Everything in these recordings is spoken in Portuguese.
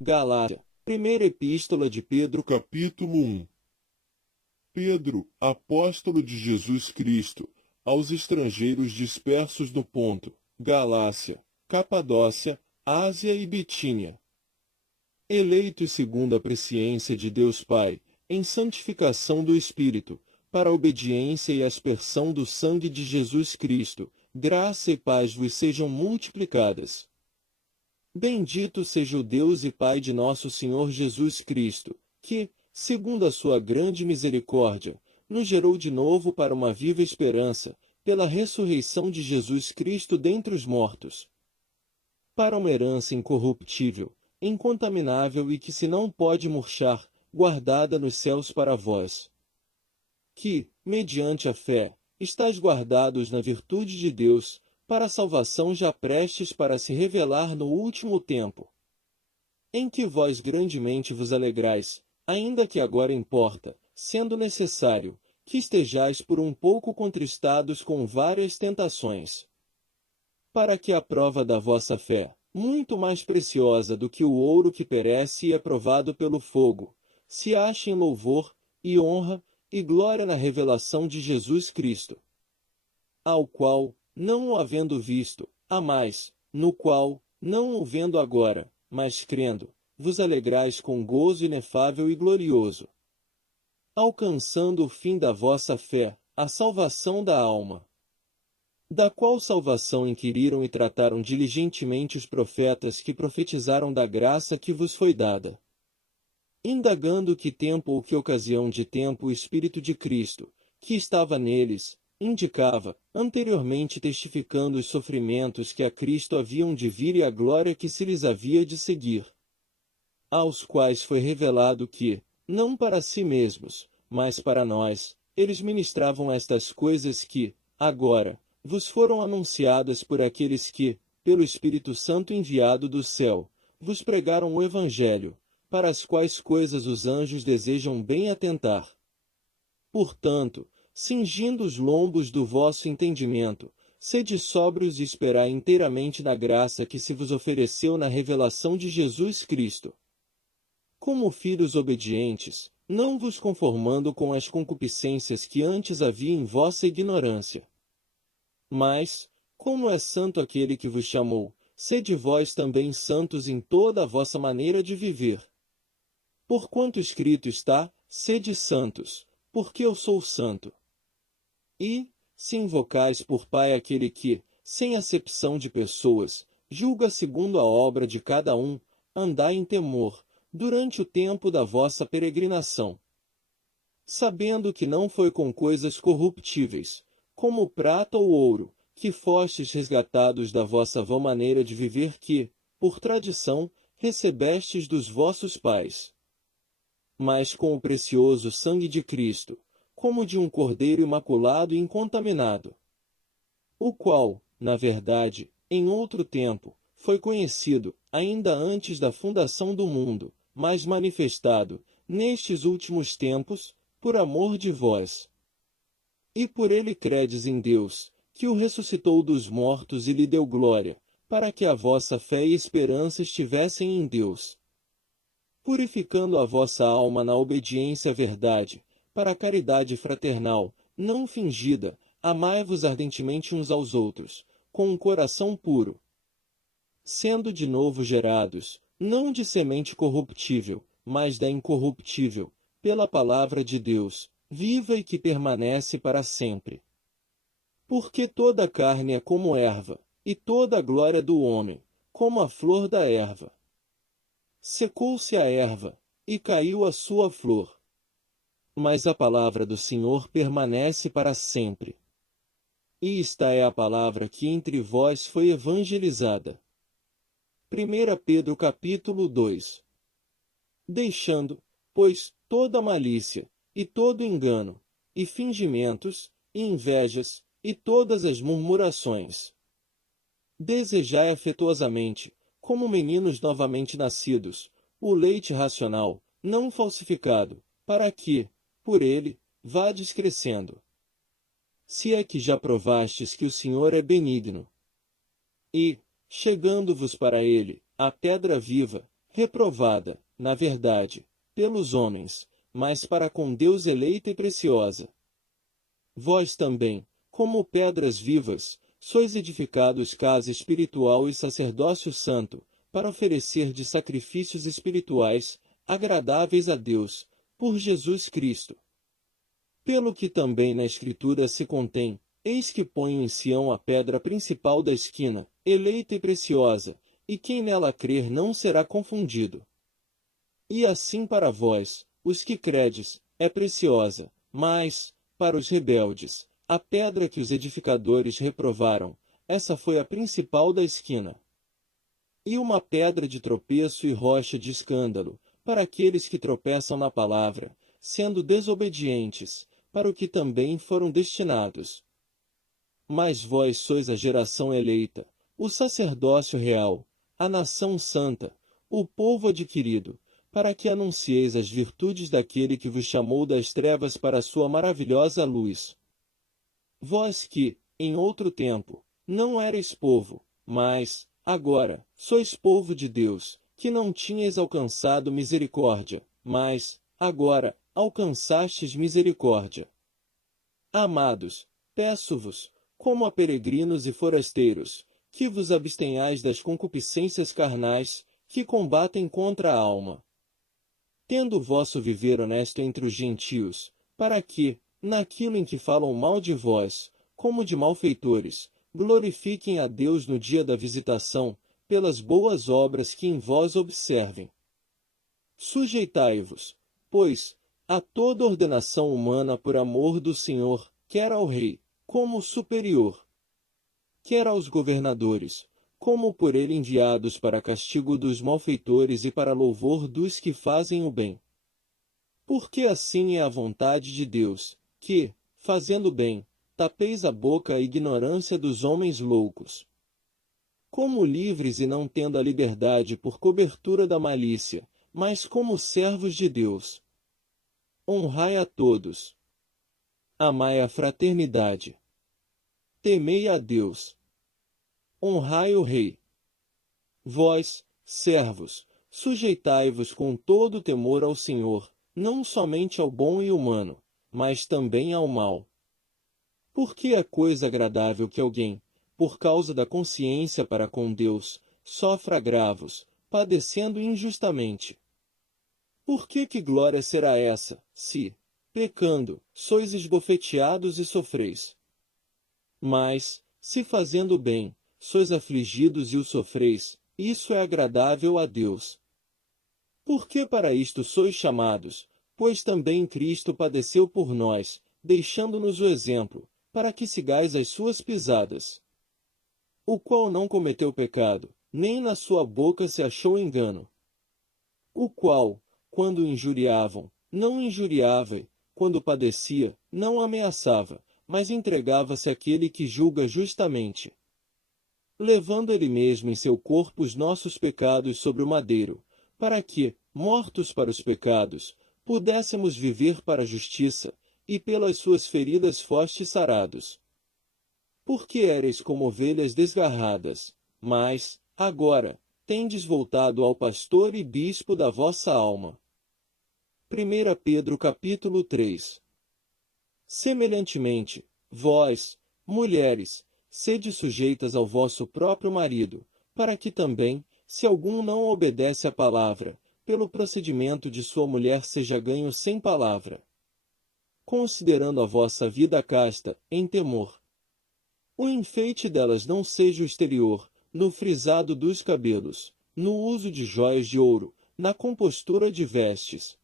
Galácia. Primeira Epístola de Pedro, Capítulo 1. Pedro, apóstolo de Jesus Cristo, aos estrangeiros dispersos no Ponto, Galácia, Capadócia, Ásia e Bitínia, eleitos segundo a presciência de Deus Pai, em santificação do Espírito, para a obediência e aspersão do sangue de Jesus Cristo, graça e paz vos sejam multiplicadas. Bendito seja o Deus e Pai de nosso Senhor Jesus Cristo, que, segundo a sua grande misericórdia, nos gerou de novo para uma viva esperança, pela ressurreição de Jesus Cristo dentre os mortos, para uma herança incorruptível, incontaminável e que se não pode murchar, guardada nos céus para vós, que, mediante a fé, estáis guardados na virtude de Deus, para a salvação já prestes para se revelar no último tempo, em que vós grandemente vos alegrais, ainda que agora importa, sendo necessário, que estejais por um pouco contristados com várias tentações, para que a prova da vossa fé, muito mais preciosa do que o ouro que perece e é provado pelo fogo, se ache em louvor, e honra, e glória na revelação de Jesus Cristo, ao qual, não o havendo visto, há mais, no qual, não o vendo agora, mas crendo, vos alegrais com gozo inefável e glorioso, alcançando o fim da vossa fé, a salvação da alma, da qual salvação inquiriram e trataram diligentemente os profetas que profetizaram da graça que vos foi dada, indagando que tempo ou que ocasião de tempo o Espírito de Cristo, que estava neles, indicava, anteriormente testificando os sofrimentos que a Cristo haviam de vir e a glória que se lhes havia de seguir, aos quais foi revelado que, não para si mesmos, mas para nós, eles ministravam estas coisas que, agora, vos foram anunciadas por aqueles que, pelo Espírito Santo enviado do céu, vos pregaram o Evangelho, para as quais coisas os anjos desejam bem atentar. Portanto, cingindo os lombos do vosso entendimento, sede sóbrios e esperai inteiramente na graça que se vos ofereceu na revelação de Jesus Cristo. Como filhos obedientes, não vos conformando com as concupiscências que antes havia em vossa ignorância. Mas, como é santo aquele que vos chamou, sede vós também santos em toda a vossa maneira de viver. Porquanto escrito está, sede santos, porque eu sou santo. E, se invocais por Pai aquele que, sem acepção de pessoas, julga segundo a obra de cada um, andai em temor, durante o tempo da vossa peregrinação, sabendo que não foi com coisas corruptíveis, como prata ou ouro, que fostes resgatados da vossa vã maneira de viver que, por tradição, recebestes dos vossos pais, mas com o precioso sangue de Cristo, como de um cordeiro imaculado e incontaminado, o qual, na verdade, em outro tempo, foi conhecido, ainda antes da fundação do mundo, mas manifestado, nestes últimos tempos, por amor de vós. E por ele credes em Deus, que o ressuscitou dos mortos e lhe deu glória, para que a vossa fé e esperança estivessem em Deus, purificando a vossa alma na obediência à verdade, para a caridade fraternal, não fingida, amai-vos ardentemente uns aos outros, com um coração puro, sendo de novo gerados, não de semente corruptível, mas da incorruptível, pela palavra de Deus, viva e que permanece para sempre. Porque toda a carne é como erva, e toda a glória do homem, como a flor da erva. Secou-se a erva, e caiu a sua flor. Mas a palavra do Senhor permanece para sempre. E esta é a palavra que entre vós foi evangelizada. 1 Pedro capítulo 2. Deixando, pois, toda malícia, e todo engano, e fingimentos, e invejas, e todas as murmurações. Desejai afetuosamente, como meninos novamente nascidos, o leite racional, não falsificado, para que, por ele, vades crescendo. Se é que já provastes que o Senhor é benigno. E, chegando-vos para ele, a pedra viva, reprovada, na verdade, pelos homens, mas para com Deus eleita e preciosa. Vós também, como pedras vivas, sois edificados casa espiritual e sacerdócio santo, para oferecer de sacrifícios espirituais, agradáveis a Deus, por Jesus Cristo. Pelo que também na Escritura se contém, eis que ponho em Sião a pedra principal da esquina, eleita e preciosa, e quem nela crer não será confundido. E assim para vós, os que credes, é preciosa, mas, para os rebeldes, a pedra que os edificadores reprovaram, essa foi a principal da esquina. E uma pedra de tropeço e rocha de escândalo, para aqueles que tropeçam na palavra, sendo desobedientes, para o que também foram destinados. Mas vós sois a geração eleita, o sacerdócio real, a nação santa, o povo adquirido, para que anuncieis as virtudes daquele que vos chamou das trevas para a sua maravilhosa luz. Vós que, em outro tempo, não erais povo, mas, agora, sois povo de Deus, que não tinhais alcançado misericórdia, mas, agora, alcançastes misericórdia. Amados, peço-vos, como a peregrinos e forasteiros, que vos abstenhais das concupiscências carnais, que combatem contra a alma. Tendo o vosso viver honesto entre os gentios, para que, naquilo em que falam mal de vós, como de malfeitores, glorifiquem a Deus no dia da visitação, pelas boas obras que em vós observem. Sujeitai-vos, pois, a toda ordenação humana por amor do Senhor, quer ao rei, como superior, quer aos governadores, como por ele enviados para castigo dos malfeitores e para louvor dos que fazem o bem. Porque assim é a vontade de Deus, que, fazendo bem, tapeis a boca à ignorância dos homens loucos. Como livres e não tendo a liberdade por cobertura da malícia, mas como servos de Deus. Honrai a todos. Amai a fraternidade. Temei a Deus. Honrai o Rei. Vós, servos, sujeitai-vos com todo temor ao Senhor, não somente ao bom e humano, mas também ao mal. Porque é coisa agradável que alguém, por causa da consciência para com Deus, sofra agravos, padecendo injustamente. Por que glória será essa, se, pecando, sois esbofeteados e sofreis? Mas, se fazendo bem, sois afligidos e o sofreis, isso é agradável a Deus. Porque para isto sois chamados, pois também Cristo padeceu por nós, deixando-nos o exemplo, para que sigais as suas pisadas. O qual não cometeu pecado, nem na sua boca se achou engano. O qual, quando injuriavam, não injuriava, quando padecia, não ameaçava, mas entregava-se àquele que julga justamente. Levando ele mesmo em seu corpo os nossos pecados sobre o madeiro, para que, mortos para os pecados, pudéssemos viver para a justiça, e pelas suas feridas fostes sarados. Porque éreis como ovelhas desgarradas, mas, agora, tendes voltado ao pastor e bispo da vossa alma. 1 Pedro capítulo 3. Semelhantemente, vós, mulheres, sede sujeitas ao vosso próprio marido, para que também, se algum não obedece à palavra, pelo procedimento de sua mulher seja ganho sem palavra. Considerando a vossa vida casta, em temor. O enfeite delas não seja o exterior, no frisado dos cabelos, no uso de jóias de ouro, na compostura de vestes.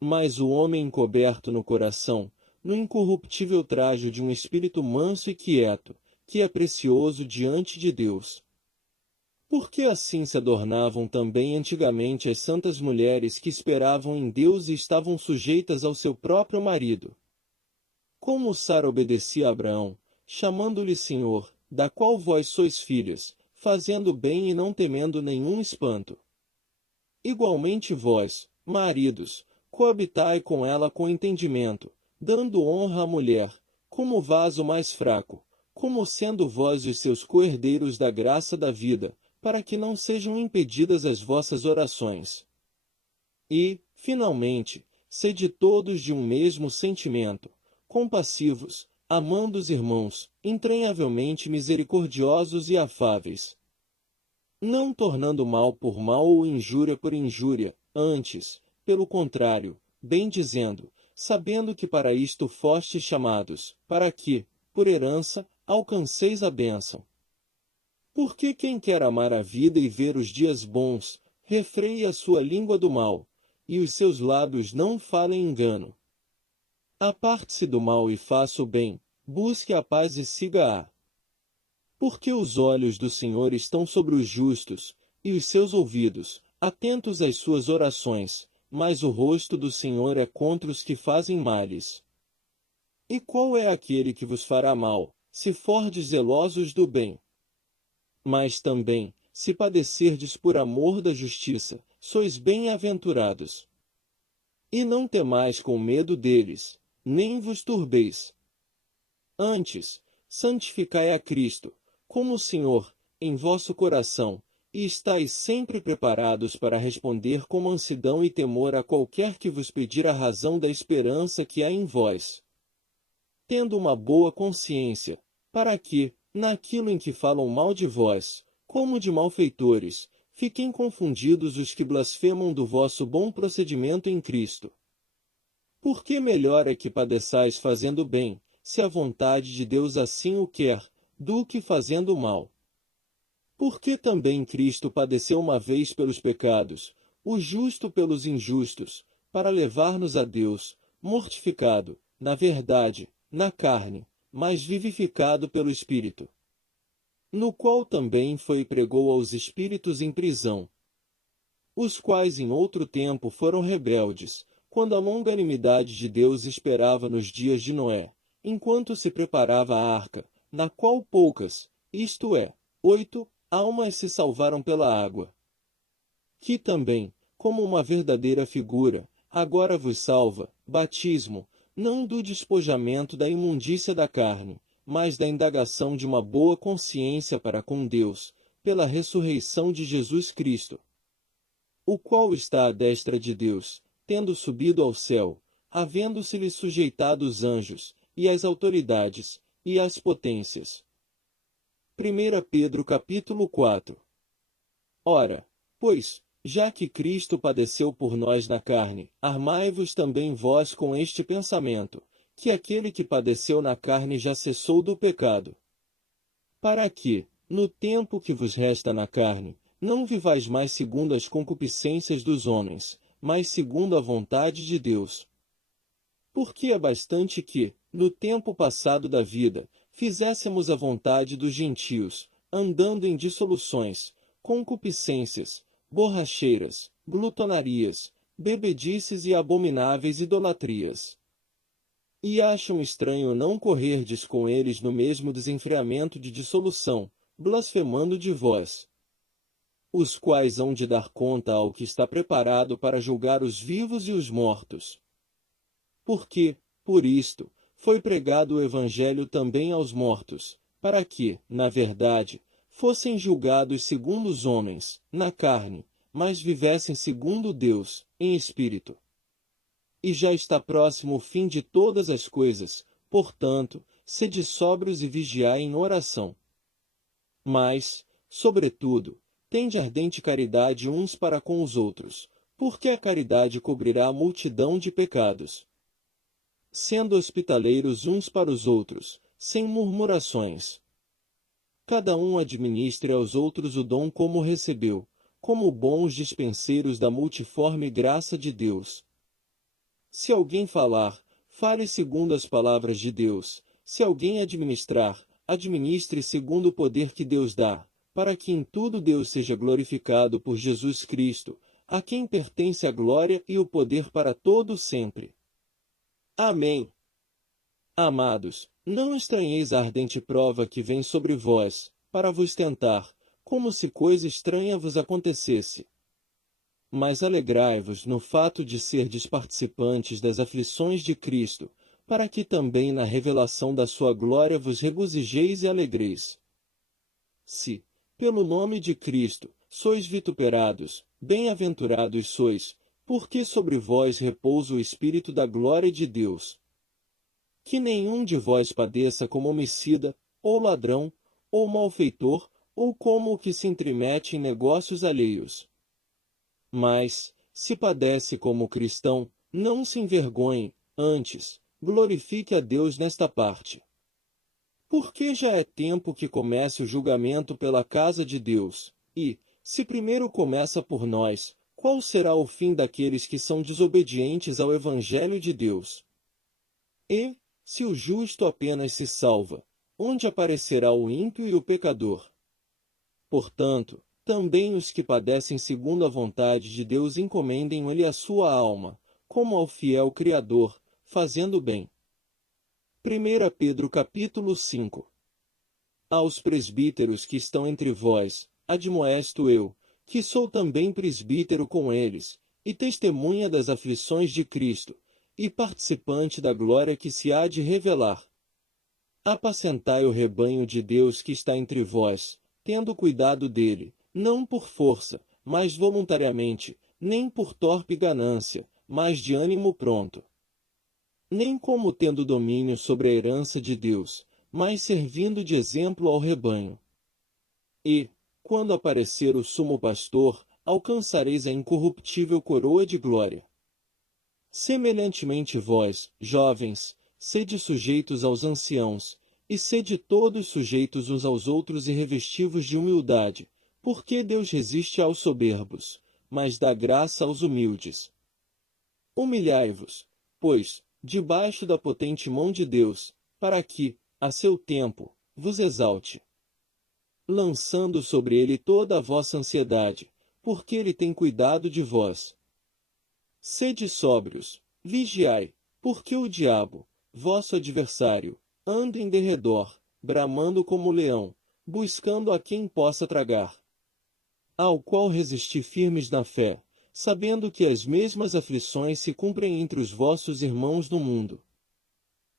Mas o homem encoberto no coração, no incorruptível trajo de um espírito manso e quieto, que é precioso diante de Deus. Porque assim se adornavam também antigamente as santas mulheres que esperavam em Deus e estavam sujeitas ao seu próprio marido. Como Sara obedecia a Abraão, chamando-lhe Senhor, da qual vós sois filhas, fazendo bem e não temendo nenhum espanto. Igualmente vós, maridos, coabitai com ela com entendimento, dando honra à mulher, como vaso mais fraco, como sendo vós os seus coherdeiros da graça da vida, para que não sejam impedidas as vossas orações. E, finalmente, sede todos de um mesmo sentimento, compassivos, amando os irmãos, entranhavelmente misericordiosos e afáveis. Não tornando mal por mal ou injúria por injúria, antes, pelo contrário, bem dizendo, sabendo que para isto fostes chamados, para que, por herança, alcanceis a bênção. Porque quem quer amar a vida e ver os dias bons, refreie a sua língua do mal, e os seus lábios não falem engano. Aparte-se do mal e faça o bem, busque a paz e siga-a. Porque os olhos do Senhor estão sobre os justos, e os seus ouvidos, atentos às suas orações, mas o rosto do Senhor é contra os que fazem males. E qual é aquele que vos fará mal, se fordes zelosos do bem? Mas também, se padecerdes por amor da justiça, sois bem-aventurados. E não temais com medo deles, nem vos turbeis. Antes, santificai a Cristo, como o Senhor, em vosso coração, e estáis sempre preparados para responder com mansidão e temor a qualquer que vos pedir a razão da esperança que há em vós. Tendo uma boa consciência, para que, naquilo em que falam mal de vós, como de malfeitores, fiquem confundidos os que blasfemam do vosso bom procedimento em Cristo. Porque melhor é que padeçais fazendo bem, se a vontade de Deus assim o quer, do que fazendo mal. Porque também Cristo padeceu uma vez pelos pecados, o justo pelos injustos, para levar-nos a Deus, mortificado, na verdade, na carne, mas vivificado pelo Espírito. No qual também foi e pregou aos espíritos em prisão, os quais em outro tempo foram rebeldes, quando a longanimidade de Deus esperava nos dias de Noé, enquanto se preparava a arca, na qual poucas, isto é, 8, almas se salvaram pela água. Que também, como uma verdadeira figura, agora vos salva, batismo, não do despojamento da imundícia da carne, mas da indagação de uma boa consciência para com Deus, pela ressurreição de Jesus Cristo, o qual está à destra de Deus, tendo subido ao céu, havendo-se-lhe sujeitado os anjos, e as autoridades, e as potências. 1 Pedro capítulo 4. Ora, pois, já que Cristo padeceu por nós na carne, armai-vos também vós com este pensamento, que aquele que padeceu na carne já cessou do pecado. Para que, no tempo que vos resta na carne, não vivais mais segundo as concupiscências dos homens, mas segundo a vontade de Deus. Porque é bastante que, no tempo passado da vida, fizéssemos a vontade dos gentios, andando em dissoluções, concupiscências, borracheiras, glutonarias, bebedices e abomináveis idolatrias. E acham estranho não correrdes com eles no mesmo desenfreamento de dissolução, blasfemando de vós, os quais hão de dar conta ao que está preparado para julgar os vivos e os mortos. Porque, por isto, foi pregado o Evangelho também aos mortos, para que, na verdade, fossem julgados segundo os homens, na carne, mas vivessem segundo Deus, em espírito. E já está próximo o fim de todas as coisas, portanto, sede sóbrios e vigiai em oração. Mas, sobretudo, tende ardente caridade uns para com os outros, porque a caridade cobrirá a multidão de pecados. Sendo hospitaleiros uns para os outros, sem murmurações. Cada um administre aos outros o dom como recebeu, como bons dispenseiros da multiforme graça de Deus. Se alguém falar, fale segundo as palavras de Deus. Se alguém administrar, administre segundo o poder que Deus dá, para que em tudo Deus seja glorificado por Jesus Cristo, a quem pertence a glória e o poder para todo sempre. Amém. Amados, não estranheis a ardente prova que vem sobre vós, para vos tentar, como se coisa estranha vos acontecesse. Mas alegrai-vos no fato de serdes participantes das aflições de Cristo, para que também na revelação da sua glória vos regozijeis e alegreis. Se, pelo nome de Cristo, sois vituperados, bem-aventurados sois, porque sobre vós repousa o Espírito da glória de Deus. Que nenhum de vós padeça como homicida, ou ladrão, ou malfeitor, ou como o que se intromete em negócios alheios. Mas, se padece como cristão, não se envergonhe, antes, glorifique a Deus nesta parte. Porque já é tempo que comece o julgamento pela casa de Deus, e, se primeiro começa por nós, qual será o fim daqueles que são desobedientes ao Evangelho de Deus? E, se o justo apenas se salva, onde aparecerá o ímpio e o pecador? Portanto, também os que padecem segundo a vontade de Deus encomendem-lhe a sua alma, como ao fiel Criador, fazendo bem. 1 Pedro capítulo 5. Aos presbíteros que estão entre vós, admoesto eu, que sou também presbítero com eles, e testemunha das aflições de Cristo, e participante da glória que se há de revelar. Apacentai o rebanho de Deus que está entre vós, tendo cuidado dele, não por força, mas voluntariamente, nem por torpe ganância, mas de ânimo pronto. Nem como tendo domínio sobre a herança de Deus, mas servindo de exemplo ao rebanho. E, quando aparecer o sumo pastor, alcançareis a incorruptível coroa de glória. Semelhantemente vós, jovens, sede sujeitos aos anciãos, e sede todos sujeitos uns aos outros e revestivos de humildade, porque Deus resiste aos soberbos, mas dá graça aos humildes. Humilhai-vos, pois, debaixo da potente mão de Deus, para que, a seu tempo, vos exalte. Lançando sobre ele toda a vossa ansiedade, porque ele tem cuidado de vós. Sede sóbrios, vigiai, porque o diabo, vosso adversário, anda em derredor, bramando como leão, buscando a quem possa tragar. Ao qual resisti firmes na fé, sabendo que as mesmas aflições se cumprem entre os vossos irmãos no mundo.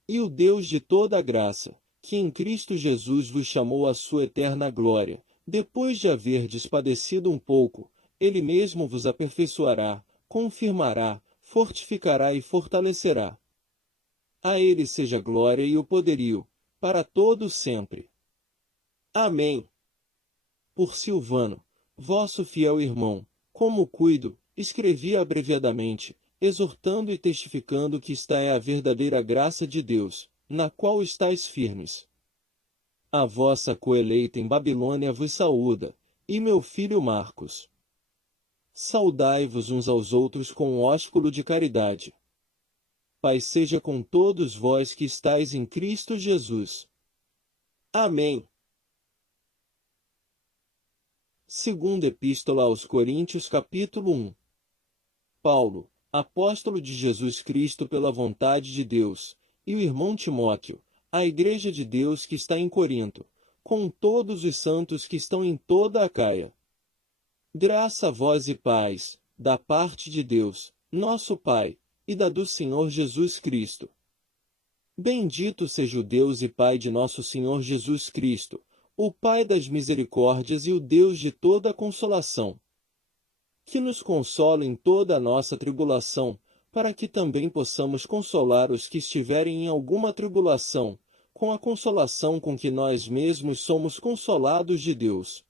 E o Deus de toda a graça, que em Cristo Jesus vos chamou à sua eterna glória, depois de haverdes padecido um pouco, ele mesmo vos aperfeiçoará, confirmará, fortificará e fortalecerá. A ele seja glória e o poderio, para todo sempre. Amém. Por Silvano, vosso fiel irmão, como cuido, escrevi abreviadamente, exortando e testificando que esta é a verdadeira graça de Deus, na qual estáis firmes. A vossa coeleita em Babilônia vos saúda, e meu filho Marcos. Saudai-vos uns aos outros com um ósculo de caridade. Paz seja com todos vós que estáis em Cristo Jesus. Amém. Segunda Epístola aos Coríntios capítulo 1. Paulo, apóstolo de Jesus Cristo pela vontade de Deus, e o irmão Timóteo, à Igreja de Deus que está em Corinto, com todos os santos que estão em toda a Caia. Graça a vós e paz, da parte de Deus, nosso Pai, e da do Senhor Jesus Cristo. Bendito seja o Deus e Pai de nosso Senhor Jesus Cristo, o Pai das misericórdias e o Deus de toda a consolação, que nos consola em toda a nossa tribulação, para que também possamos consolar os que estiverem em alguma tribulação, com a consolação com que nós mesmos somos consolados de Deus.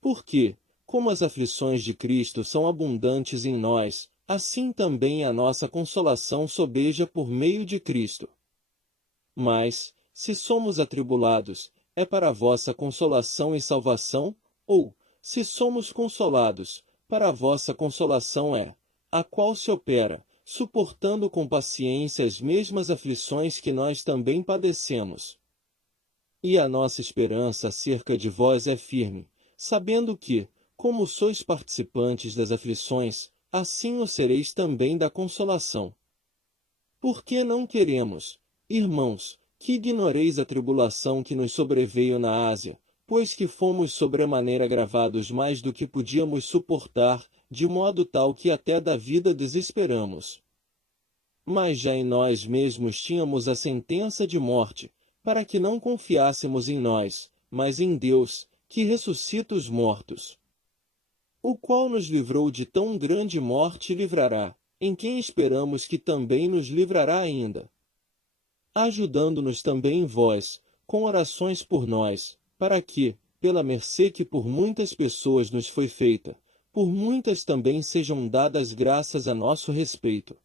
Porque, como as aflições de Cristo são abundantes em nós, assim também a nossa consolação sobeja por meio de Cristo. Mas, se somos atribulados, é para a vossa consolação e salvação, ou, se somos consolados, para a vossa consolação é, a qual se opera, suportando com paciência as mesmas aflições que nós também padecemos. E a nossa esperança acerca de vós é firme, sabendo que, como sois participantes das aflições, assim o sereis também da consolação. Porque não queremos, irmãos, que ignoreis a tribulação que nos sobreveio na Ásia, pois que fomos sobremaneira agravados mais do que podíamos suportar, de modo tal que até da vida desesperamos. Mas já em nós mesmos tínhamos a sentença de morte, para que não confiássemos em nós, mas em Deus, que ressuscita os mortos, o qual nos livrou de tão grande morte e livrará, em quem esperamos que também nos livrará ainda, ajudando-nos também vós, com orações por nós, para que, pela mercê que por muitas pessoas nos foi feita, por muitas também sejam dadas graças a nosso respeito.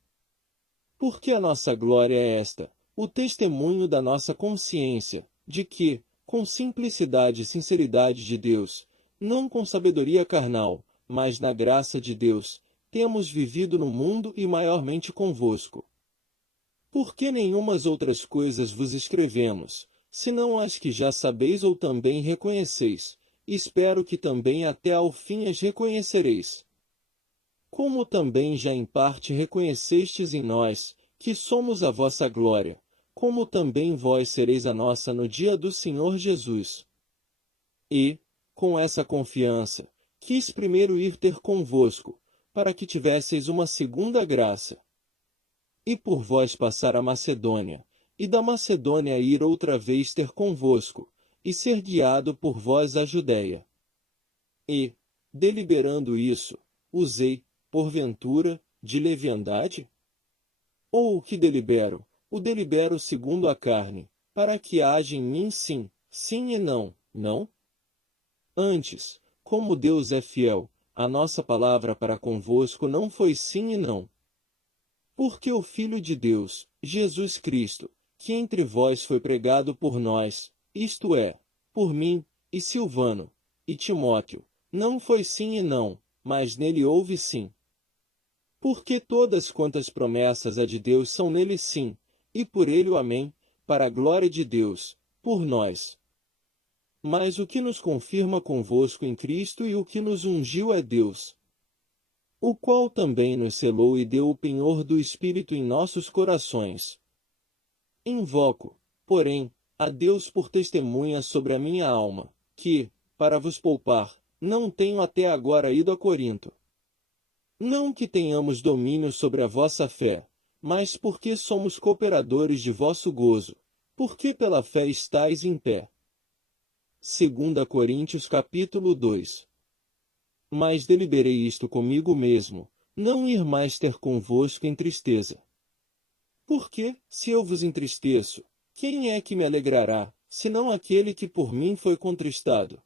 Porque a nossa glória é esta, o testemunho da nossa consciência, de que, com simplicidade e sinceridade de Deus, não com sabedoria carnal, mas na graça de Deus, temos vivido no mundo e maiormente convosco. Porque nenhumas outras coisas vos escrevemos, senão as que já sabeis ou também reconheceis, espero que também até ao fim as reconhecereis. Como também já em parte reconhecestes em nós, que somos a vossa glória, como também vós sereis a nossa no dia do Senhor Jesus. E, com essa confiança, quis primeiro ir ter convosco, para que tivesseis uma segunda graça. E por vós passar a Macedônia, e da Macedônia ir outra vez ter convosco, e ser guiado por vós à Judéia. E, deliberando isso, usei, porventura, de leviandade? Ou o que delibero? O delibero segundo a carne, para que haja em mim sim, sim e não, não? Antes, como Deus é fiel, a nossa palavra para convosco não foi sim e não. Porque o Filho de Deus, Jesus Cristo, que entre vós foi pregado por nós, isto é, por mim, e Silvano, e Timóteo, não foi sim e não, mas nele houve sim. Porque todas quantas promessas há de Deus são nele sim, e por ele o amém, para a glória de Deus, por nós. Mas o que nos confirma convosco em Cristo e o que nos ungiu é Deus, o qual também nos selou e deu o penhor do Espírito em nossos corações. Invoco, porém, a Deus por testemunha sobre a minha alma, que, para vos poupar, não tenho até agora ido a Corinto. Não que tenhamos domínio sobre a vossa fé, mas porque somos cooperadores de vosso gozo, porque pela fé estáis em pé. 2 Coríntios capítulo 2. Mas deliberei isto comigo mesmo, não ir mais ter convosco em tristeza. Porque, se eu vos entristeço, quem é que me alegrará, senão aquele que por mim foi contristado?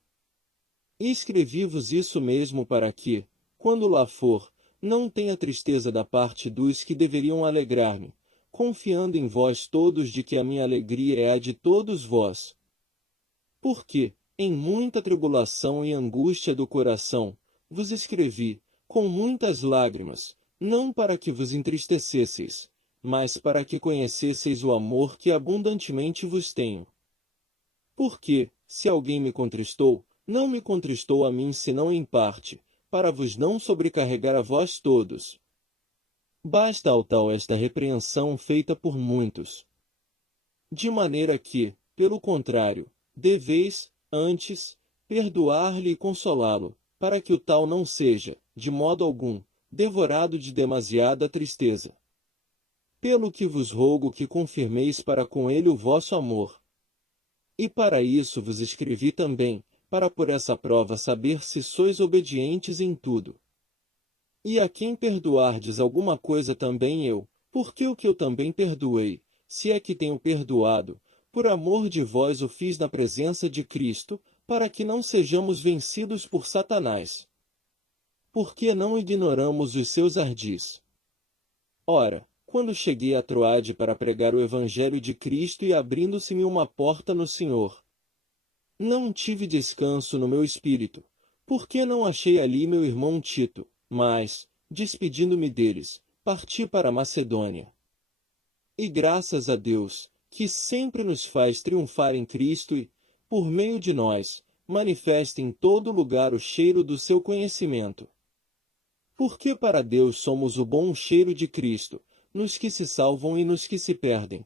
E escrevi-vos isso mesmo para que, quando lá for, não tenha tristeza da parte dos que deveriam alegrar-me, confiando em vós todos de que a minha alegria é a de todos vós. Porque, em muita tribulação e angústia do coração, vos escrevi, com muitas lágrimas, não para que vos entristecesseis, mas para que conhecesseis o amor que abundantemente vos tenho. Porque, se alguém me contristou, não me contristou a mim senão em parte, para vos não sobrecarregar a vós todos. Basta ao tal esta repreensão feita por muitos. De maneira que, pelo contrário, deveis, antes, perdoar-lhe e consolá-lo, para que o tal não seja, de modo algum, devorado de demasiada tristeza. Pelo que vos rogo que confirmeis para com ele o vosso amor. E para isso vos escrevi também, para por essa prova saber se sois obedientes em tudo. E a quem perdoardes alguma coisa também eu, porque o que eu também perdoei, se é que tenho perdoado, por amor de vós o fiz na presença de Cristo, para que não sejamos vencidos por Satanás. Porque não ignoramos os seus ardis. Ora, quando cheguei a Troade para pregar o Evangelho de Cristo e abrindo-se-me uma porta no Senhor, não tive descanso no meu espírito, porque não achei ali meu irmão Tito, mas, despedindo-me deles, parti para a Macedônia. E graças a Deus, que sempre nos faz triunfar em Cristo e, por meio de nós, manifesta em todo lugar o cheiro do seu conhecimento. Porque para Deus somos o bom cheiro de Cristo, nos que se salvam e nos que se perdem.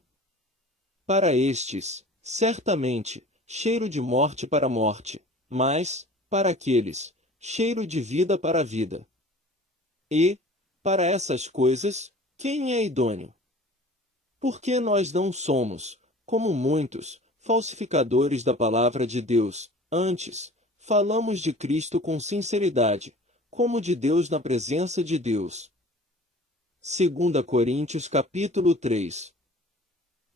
Para estes, certamente, cheiro de morte para a morte, mas, para aqueles, cheiro de vida para a vida. E, para essas coisas, quem é idôneo? Porque nós não somos, como muitos, falsificadores da palavra de Deus, antes, falamos de Cristo com sinceridade, como de Deus na presença de Deus. 2 Coríntios capítulo 3.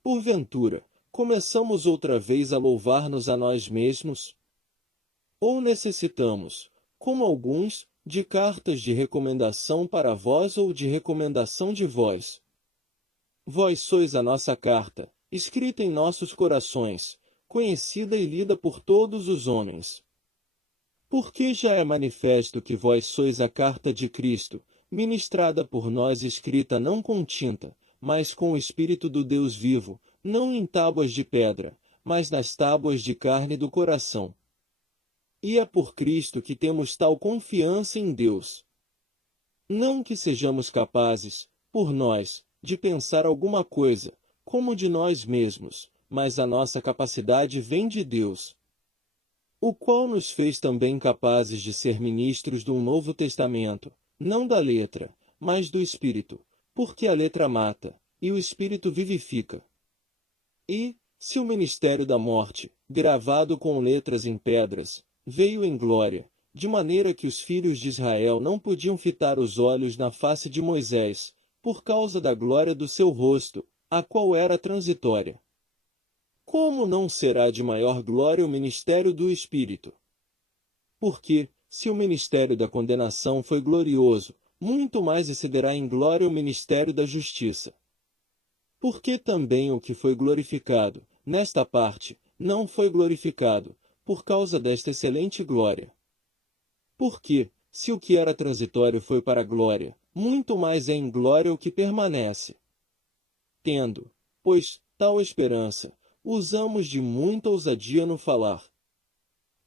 Porventura, começamos outra vez a louvar-nos a nós mesmos? Ou necessitamos, como alguns, de cartas de recomendação para vós ou de recomendação de vós? Vós sois a nossa carta, escrita em nossos corações, conhecida e lida por todos os homens. Porque já é manifesto que vós sois a carta de Cristo, ministrada por nós, escrita não com tinta, mas com o Espírito do Deus vivo, não em tábuas de pedra, mas nas tábuas de carne do coração. E é por Cristo que temos tal confiança em Deus. Não que sejamos capazes, por nós, de pensar alguma coisa, como de nós mesmos, mas a nossa capacidade vem de Deus, o qual nos fez também capazes de ser ministros de um novo testamento, não da letra, mas do Espírito, porque a letra mata, e o Espírito vivifica. E, se o ministério da morte, gravado com letras em pedras, veio em glória, de maneira que os filhos de Israel não podiam fitar os olhos na face de Moisés, por causa da glória do seu rosto, a qual era transitória. Como não será de maior glória o ministério do Espírito? Porque, se o ministério da condenação foi glorioso, muito mais excederá em glória o ministério da justiça. Porque também o que foi glorificado, nesta parte, não foi glorificado, por causa desta excelente glória. Porque, se o que era transitório foi para a glória, muito mais é em glória o que permanece. Tendo, pois, tal esperança, usamos de muita ousadia no falar.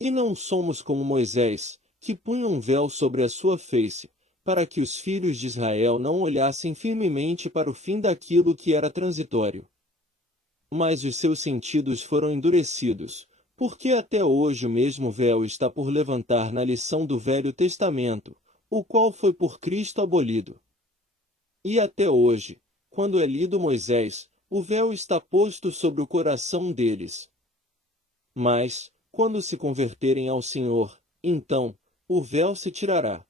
E não somos como Moisés, que punha um véu sobre a sua face, para que os filhos de Israel não olhassem firmemente para o fim daquilo que era transitório. Mas os seus sentidos foram endurecidos, porque até hoje o mesmo véu está por levantar na lição do Velho Testamento, o qual foi por Cristo abolido. E até hoje, quando é lido Moisés, o véu está posto sobre o coração deles. Mas, quando se converterem ao Senhor, então, o véu se tirará.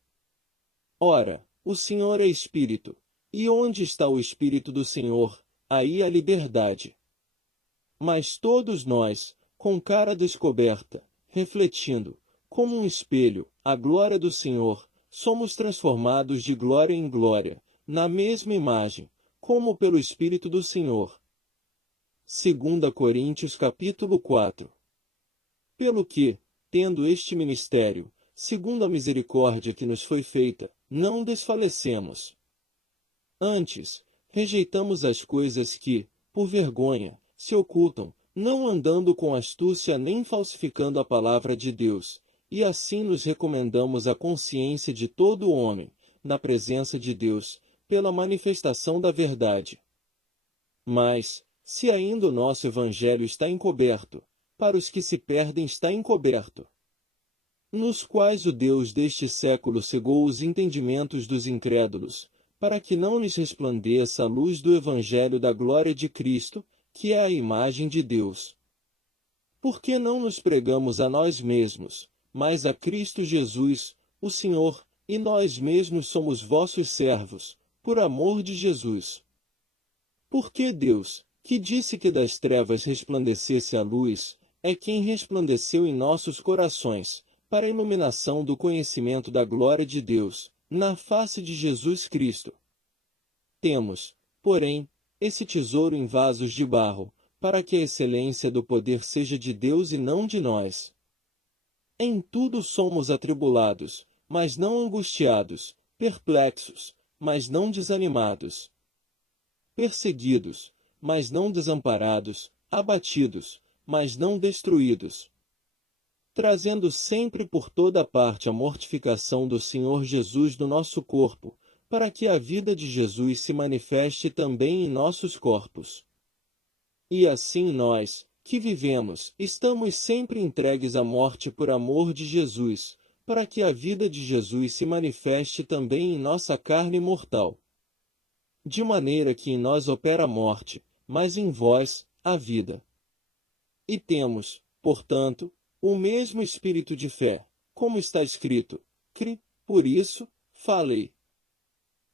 Ora, o Senhor é Espírito, e onde está o Espírito do Senhor, aí há liberdade. Mas todos nós, com cara descoberta, refletindo, como um espelho, a glória do Senhor, somos transformados de glória em glória, na mesma imagem, como pelo Espírito do Senhor. 2 Coríntios capítulo 4. Pelo que, tendo este ministério, segundo a misericórdia que nos foi feita, não desfalecemos. Antes, rejeitamos as coisas que, por vergonha, se ocultam, não andando com astúcia nem falsificando a palavra de Deus, e assim nos recomendamos à consciência de todo homem, na presença de Deus, pela manifestação da verdade. Mas, se ainda o nosso Evangelho está encoberto, para os que se perdem está encoberto, nos quais o Deus deste século cegou os entendimentos dos incrédulos, para que não lhes resplandeça a luz do Evangelho da glória de Cristo, que é a imagem de Deus. Porque não nos pregamos a nós mesmos, mas a Cristo Jesus, o Senhor, e nós mesmos somos vossos servos, por amor de Jesus. Porque Deus, que disse que das trevas resplandecesse a luz, é quem resplandeceu em nossos corações, para a iluminação do conhecimento da glória de Deus, na face de Jesus Cristo. Temos, porém, esse tesouro em vasos de barro, para que a excelência do poder seja de Deus e não de nós. Em tudo somos atribulados, mas não angustiados, perplexos, mas não desanimados, perseguidos, mas não desamparados, abatidos, mas não destruídos, trazendo sempre por toda parte a mortificação do Senhor Jesus do nosso corpo, para que a vida de Jesus se manifeste também em nossos corpos. E assim nós, que vivemos, estamos sempre entregues à morte por amor de Jesus, para que a vida de Jesus se manifeste também em nossa carne mortal. De maneira que em nós opera a morte, mas em vós, a vida. E temos, portanto, o mesmo espírito de fé, como está escrito, cri, por isso, falei.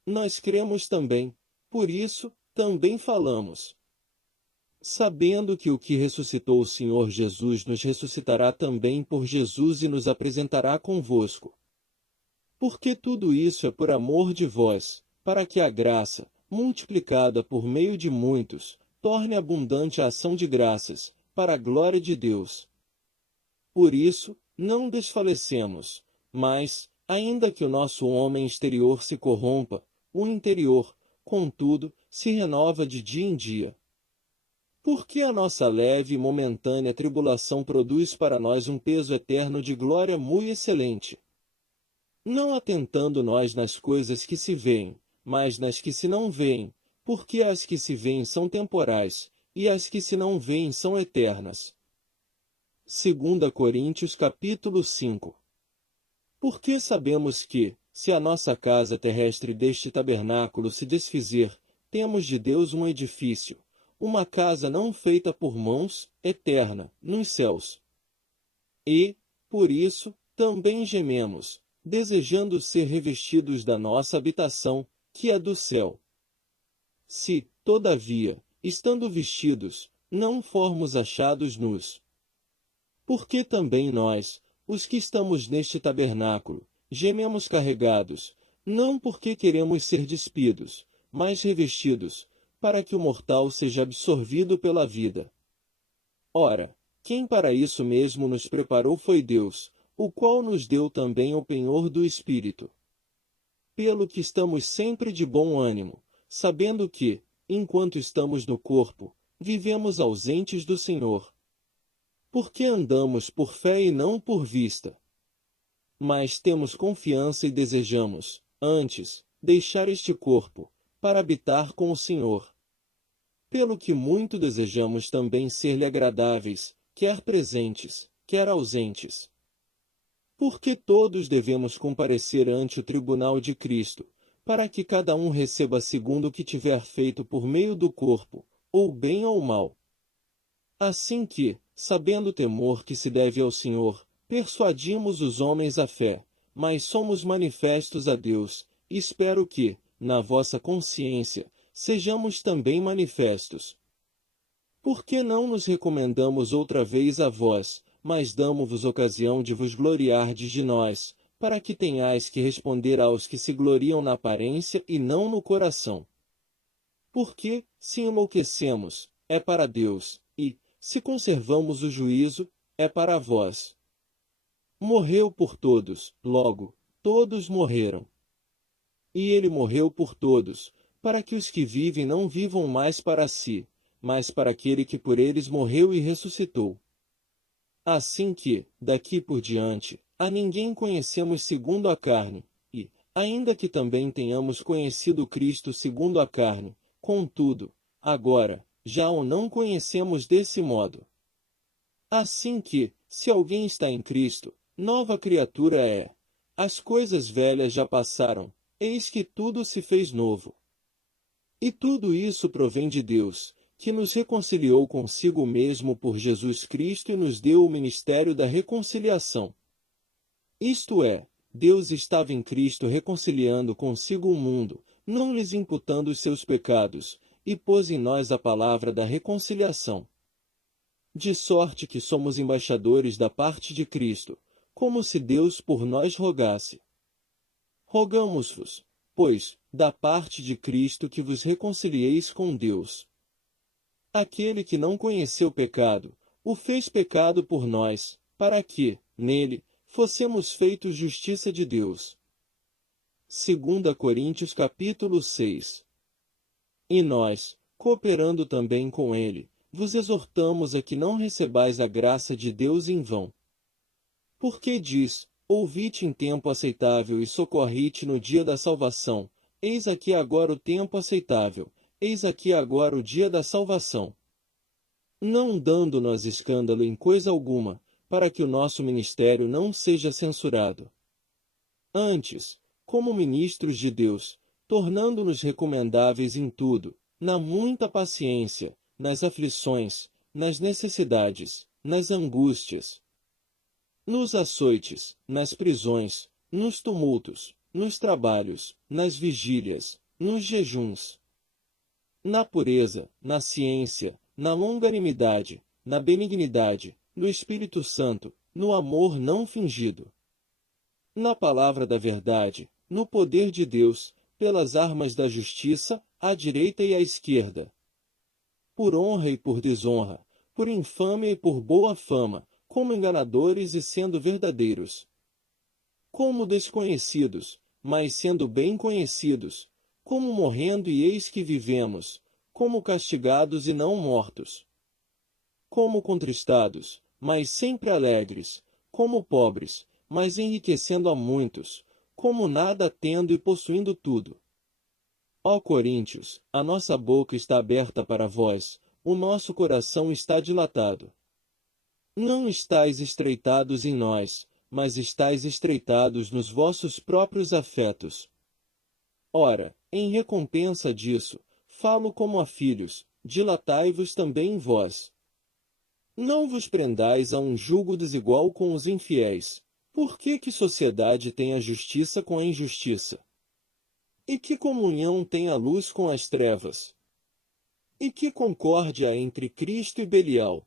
Nós cremos também, por isso, também falamos. Sabendo que o que ressuscitou o Senhor Jesus nos ressuscitará também por Jesus e nos apresentará convosco. Porque tudo isso é por amor de vós, para que a graça, multiplicada por meio de muitos, torne abundante a ação de graças, para a glória de Deus. Por isso, não desfalecemos, mas, ainda que o nosso homem exterior se corrompa, o interior, contudo, se renova de dia em dia. Porque a nossa leve e momentânea tribulação produz para nós um peso eterno de glória muito excelente. Não atentando nós nas coisas que se veem, mas nas que se não veem, porque as que se veem são temporais, e as que se não veem são eternas. 2 Coríntios capítulo 5. Porque sabemos que, se a nossa casa terrestre deste tabernáculo se desfizer, temos de Deus um edifício, uma casa não feita por mãos, eterna, nos céus. E, por isso, também gememos, desejando ser revestidos da nossa habitação, que é do céu. Se, todavia, estando vestidos, não formos achados nus. Porque também nós, os que estamos neste tabernáculo, gememos carregados, não porque queremos ser despidos, mas revestidos, para que o mortal seja absorvido pela vida. Ora, quem para isso mesmo nos preparou foi Deus, o qual nos deu também o penhor do Espírito. Pelo que estamos sempre de bom ânimo, sabendo que, enquanto estamos no corpo, vivemos ausentes do Senhor. Porque andamos por fé e não por vista. Mas temos confiança e desejamos, antes, deixar este corpo, para habitar com o Senhor. Pelo que muito desejamos também ser-lhe agradáveis, quer presentes, quer ausentes. Porque todos devemos comparecer ante o tribunal de Cristo, para que cada um receba segundo o que tiver feito por meio do corpo, ou bem ou mal. Assim que, sabendo o temor que se deve ao Senhor, persuadimos os homens à fé, mas somos manifestos a Deus, e espero que, na vossa consciência, sejamos também manifestos. Porque não nos recomendamos outra vez a vós, mas damo-vos ocasião de vos gloriardes de nós, para que tenhais que responder aos que se gloriam na aparência e não no coração. Porque, se enlouquecemos, é para Deus, e, se conservamos o juízo, é para vós. Morreu por todos, logo, todos morreram. E ele morreu por todos, para que os que vivem não vivam mais para si, mas para aquele que por eles morreu e ressuscitou. Assim que, daqui por diante, a ninguém conhecemos segundo a carne, e, ainda que também tenhamos conhecido Cristo segundo a carne, contudo, agora, já o não conhecemos desse modo. Assim que, se alguém está em Cristo, nova criatura é. As coisas velhas já passaram, eis que tudo se fez novo. E tudo isso provém de Deus, que nos reconciliou consigo mesmo por Jesus Cristo e nos deu o ministério da reconciliação. Isto é, Deus estava em Cristo reconciliando consigo o mundo, não lhes imputando os seus pecados, e pôs em nós a palavra da reconciliação. De sorte que somos embaixadores da parte de Cristo, como se Deus por nós rogasse. Rogamos-vos, pois, da parte de Cristo que vos reconcilieis com Deus. Aquele que não conheceu pecado, o fez pecado por nós, para que, nele, fossemos feitos justiça de Deus. 2 Coríntios capítulo 6. E nós, cooperando também com ele, vos exortamos a que não recebais a graça de Deus em vão. Porque diz, ouvi-te em tempo aceitável e socorri-te no dia da salvação, eis aqui agora o tempo aceitável, eis aqui agora o dia da salvação. Não dando-nos escândalo em coisa alguma, para que o nosso ministério não seja censurado. Antes, como ministros de Deus, tornando-nos recomendáveis em tudo, na muita paciência, nas aflições, nas necessidades, nas angústias. nos açoites, nas prisões, nos tumultos, nos trabalhos, nas vigílias, nos jejuns, na pureza, na ciência, na longanimidade, na benignidade, no Espírito Santo, no amor não fingido, na palavra da verdade, no poder de Deus, pelas armas da justiça, à direita e à esquerda, por honra e por desonra, por infâmia e por boa fama, como enganadores e sendo verdadeiros, como desconhecidos, mas sendo bem conhecidos, como morrendo e eis que vivemos, como castigados e não mortos, como contristados, mas sempre alegres, como pobres, mas enriquecendo a muitos, como nada tendo e possuindo tudo. Ó Coríntios, a nossa boca está aberta para vós, o nosso coração está dilatado. Não estáis estreitados em nós, mas estáis estreitados nos vossos próprios afetos. Ora, em recompensa disso, falo como a filhos, dilatai-vos também em vós. Não vos prendais a um jugo desigual com os infiéis. Por que sociedade tem a justiça com a injustiça? E que comunhão tem a luz com as trevas? E que concórdia entre Cristo e Belial?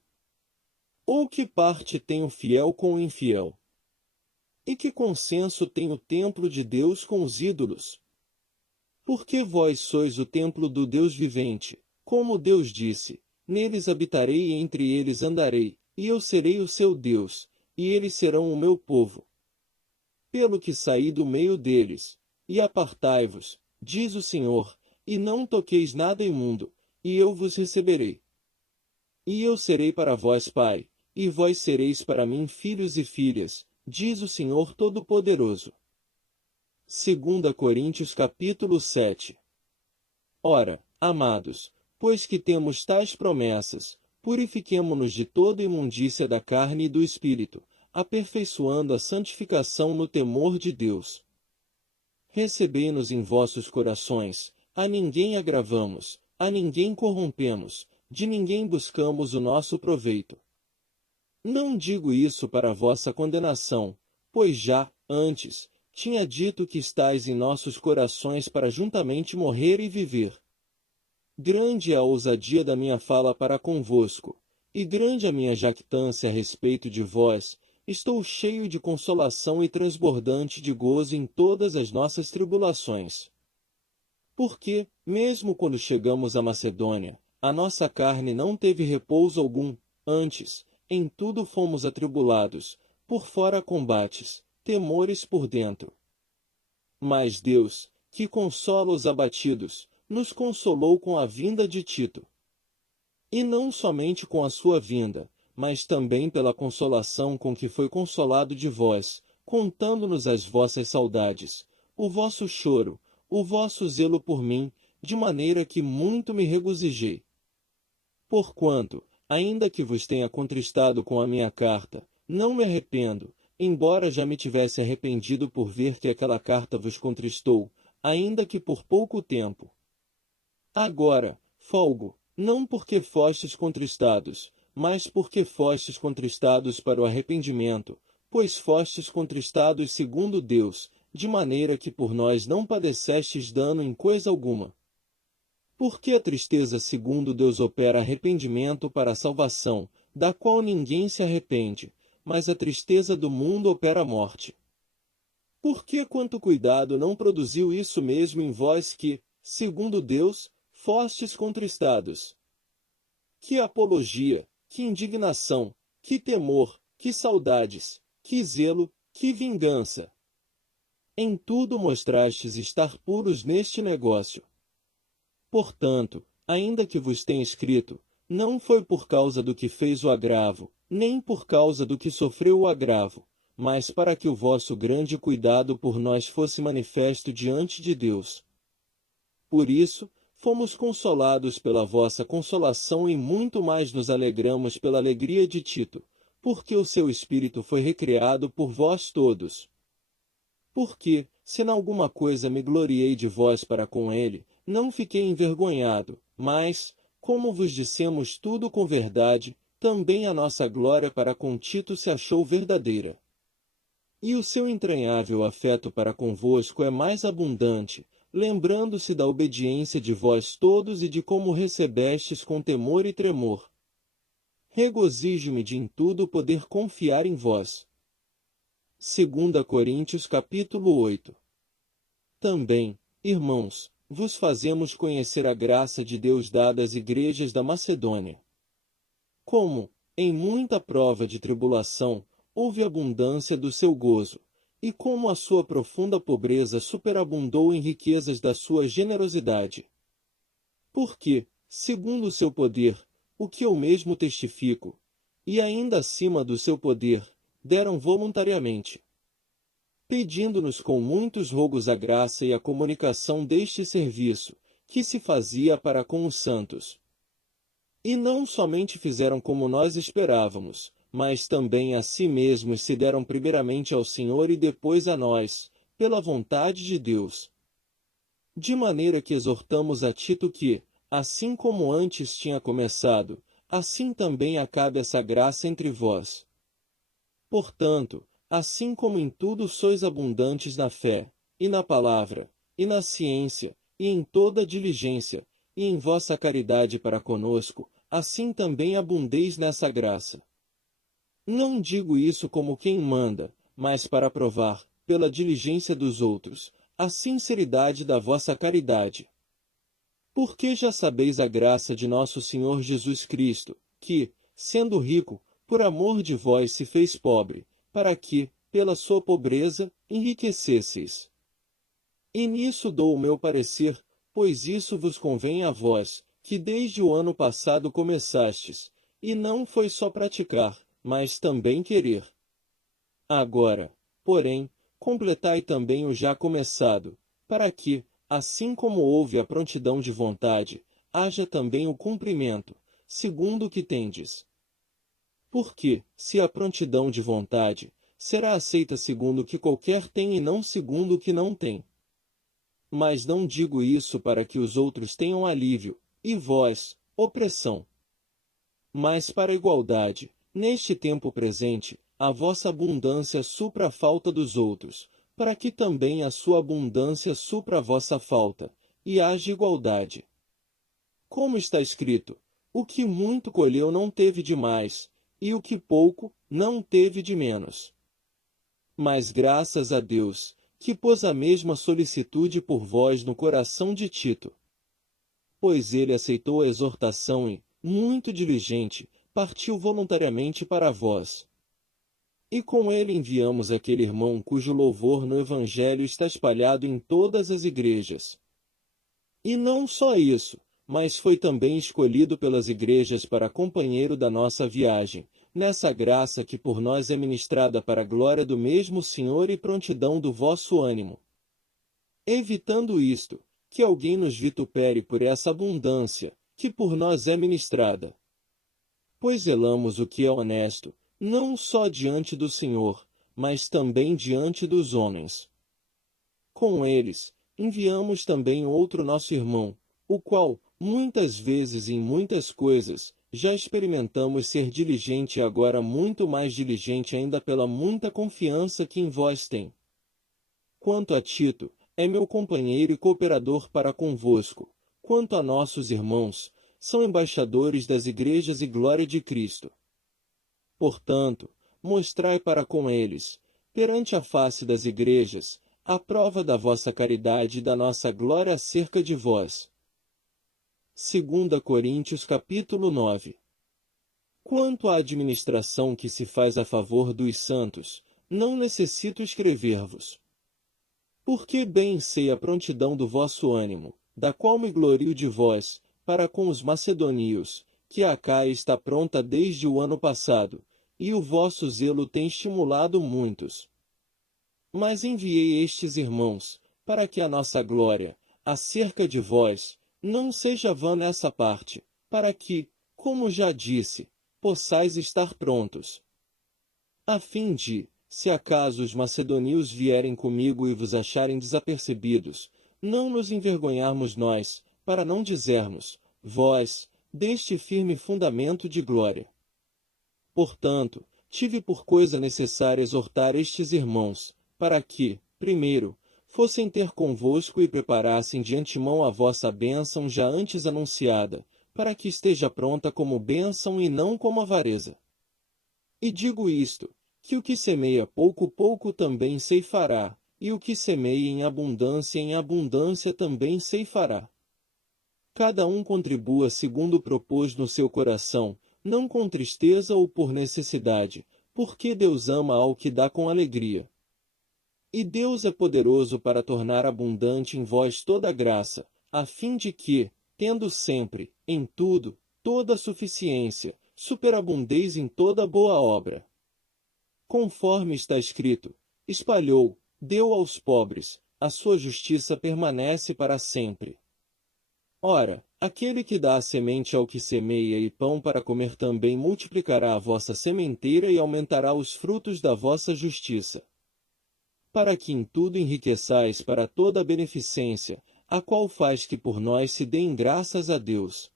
Ou que parte tem o fiel com o infiel? E que consenso tem o templo de Deus com os ídolos? Porque vós sois o templo do Deus vivente, como Deus disse, neles habitarei e entre eles andarei, e eu serei o seu Deus, e eles serão o meu povo. Pelo que saí do meio deles, e apartai-vos, diz o Senhor, e não toqueis nada imundo, e eu vos receberei. E eu serei para vós pai, e vós sereis para mim filhos e filhas, diz o Senhor Todo-Poderoso. 2 Coríntios capítulo 7. Ora, amados, pois que temos tais promessas, purifiquemo-nos de toda imundícia da carne e do espírito, aperfeiçoando a santificação no temor de Deus. Recebei-nos em vossos corações, a ninguém agravamos, a ninguém corrompemos, de ninguém buscamos o nosso proveito. Não digo isso para vossa condenação, pois já, antes, tinha dito que estais em nossos corações para juntamente morrer e viver. Grande é a ousadia da minha fala para convosco, e grande a minha jactância a respeito de vós, estou cheio de consolação e transbordante de gozo em todas as nossas tribulações. Porque, mesmo quando chegamos à Macedônia, a nossa carne não teve repouso algum, antes, em tudo fomos atribulados, por fora combates, temores por dentro. Mas Deus, que consola os abatidos, nos consolou com a vinda de Tito. E não somente com a sua vinda, mas também pela consolação com que foi consolado de vós, contando-nos as vossas saudades, o vosso choro, o vosso zelo por mim, de maneira que muito me regozijei. Porquanto, ainda que vos tenha contristado com a minha carta, não me arrependo, embora já me tivesse arrependido por ver que aquela carta vos contristou, ainda que por pouco tempo. Agora, folgo, não porque fostes contristados, mas porque fostes contristados para o arrependimento, pois fostes contristados segundo Deus, de maneira que por nós não padecestes dano em coisa alguma. Porque a tristeza segundo Deus opera arrependimento para a salvação, da qual ninguém se arrepende, mas a tristeza do mundo opera a morte. Porque quanto cuidado não produziu isso mesmo em vós que, segundo Deus, fostes contristados? Que apologia, que indignação, que temor, que saudades, que zelo, que vingança! Em tudo mostrastes estar puros neste negócio. Portanto, ainda que vos tenha escrito, não foi por causa do que fez o agravo, nem por causa do que sofreu o agravo, mas para que o vosso grande cuidado por nós fosse manifesto diante de Deus. Por isso, fomos consolados pela vossa consolação e muito mais nos alegramos pela alegria de Tito, porque o seu espírito foi recriado por vós todos. Porque, se em alguma coisa me gloriei de vós para com ele, não fiquei envergonhado, mas, como vos dissemos tudo com verdade, também a nossa glória para com Tito se achou verdadeira. E o seu entranhável afeto para convosco é mais abundante, lembrando-se da obediência de vós todos e de como recebestes com temor e tremor. Regozijo-me de em tudo poder confiar em vós. 2 Coríntios capítulo 8. Também, irmãos, vos fazemos conhecer a graça de Deus dada às igrejas da Macedônia. Como, em muita prova de tribulação, houve abundância do seu gozo, e como a sua profunda pobreza superabundou em riquezas da sua generosidade. Porque, segundo o seu poder, o que eu mesmo testifico, e ainda acima do seu poder, deram voluntariamente, pedindo-nos com muitos rogos a graça e a comunicação deste serviço, que se fazia para com os santos. E não somente fizeram como nós esperávamos, mas também a si mesmos se deram primeiramente ao Senhor e depois a nós, pela vontade de Deus. De maneira que exortamos a Tito que, assim como antes tinha começado, assim também acabe essa graça entre vós. Portanto, assim como em tudo sois abundantes na fé, e na palavra, e na ciência, e em toda diligência, e em vossa caridade para conosco, assim também abundeis nessa graça. Não digo isso como quem manda, mas para provar, pela diligência dos outros, a sinceridade da vossa caridade. Porque já sabeis a graça de nosso Senhor Jesus Cristo, que, sendo rico, por amor de vós se fez pobre, para que, pela sua pobreza, enriquecesseis. E nisso dou o meu parecer, pois isso vos convém a vós, que desde o ano passado começastes, e não foi só praticar, mas também querer. Agora, porém, completai também o já começado, para que, assim como houve a prontidão de vontade, haja também o cumprimento, segundo o que tendes. Porque, se a prontidão de vontade, será aceita segundo o que qualquer tem e não segundo o que não tem. Mas não digo isso para que os outros tenham alívio, e vós, opressão. Mas para a igualdade, neste tempo presente, a vossa abundância supra a falta dos outros, para que também a sua abundância supra a vossa falta, e haja igualdade. Como está escrito, o que muito colheu não teve de mais, e o que pouco, não teve de menos. Mas graças a Deus, que pôs a mesma solicitude por vós no coração de Tito. Pois ele aceitou a exortação e, muito diligente, partiu voluntariamente para vós. E com ele enviamos aquele irmão cujo louvor no Evangelho está espalhado em todas as igrejas. E não só isso, mas foi também escolhido pelas igrejas para companheiro da nossa viagem, nessa graça que por nós é ministrada para a glória do mesmo Senhor e prontidão do vosso ânimo. Evitando isto, que alguém nos vitupere por essa abundância, que por nós é ministrada. Pois zelamos o que é honesto, não só diante do Senhor, mas também diante dos homens. Com eles, enviamos também outro nosso irmão, o qual, muitas vezes e em muitas coisas, já experimentamos ser diligente e agora muito mais diligente ainda pela muita confiança que em vós tem. Quanto a Tito, é meu companheiro e cooperador para convosco. Quanto a nossos irmãos, são embaixadores das igrejas e glória de Cristo. Portanto, mostrai para com eles, perante a face das igrejas, a prova da vossa caridade e da nossa glória acerca de vós. 2 Coríntios capítulo 9. Quanto à administração que se faz a favor dos santos, não necessito escrever-vos. Porque bem sei a prontidão do vosso ânimo, da qual me glorio de vós, para com os macedônios, que a Acaia está pronta desde o ano passado, e o vosso zelo tem estimulado muitos. Mas enviei estes irmãos, para que a nossa glória, acerca de vós, não seja vã nessa parte, para que, como já disse, possais estar prontos. A fim de, se acaso os macedônios vierem comigo e vos acharem desapercebidos, não nos envergonharmos nós, para não dizermos, vós, deste firme fundamento de glória. Portanto, tive por coisa necessária exortar estes irmãos, para que, primeiro, fossem ter convosco e preparassem de antemão a vossa bênção já antes anunciada, para que esteja pronta como bênção e não como avareza. E digo isto, que o que semeia pouco pouco também ceifará, e o que semeia em abundância também ceifará. Cada um contribua segundo propôs no seu coração, não com tristeza ou por necessidade, porque Deus ama ao que dá com alegria. E Deus é poderoso para tornar abundante em vós toda graça, a fim de que, tendo sempre, em tudo, toda suficiência, superabundeis em toda boa obra. Conforme está escrito, espalhou, deu aos pobres, a sua justiça permanece para sempre. Ora, aquele que dá a semente ao que semeia e pão para comer também multiplicará a vossa sementeira e aumentará os frutos da vossa justiça. Para que em tudo enriqueçais para toda a beneficência, a qual faz que por nós se deem graças a Deus.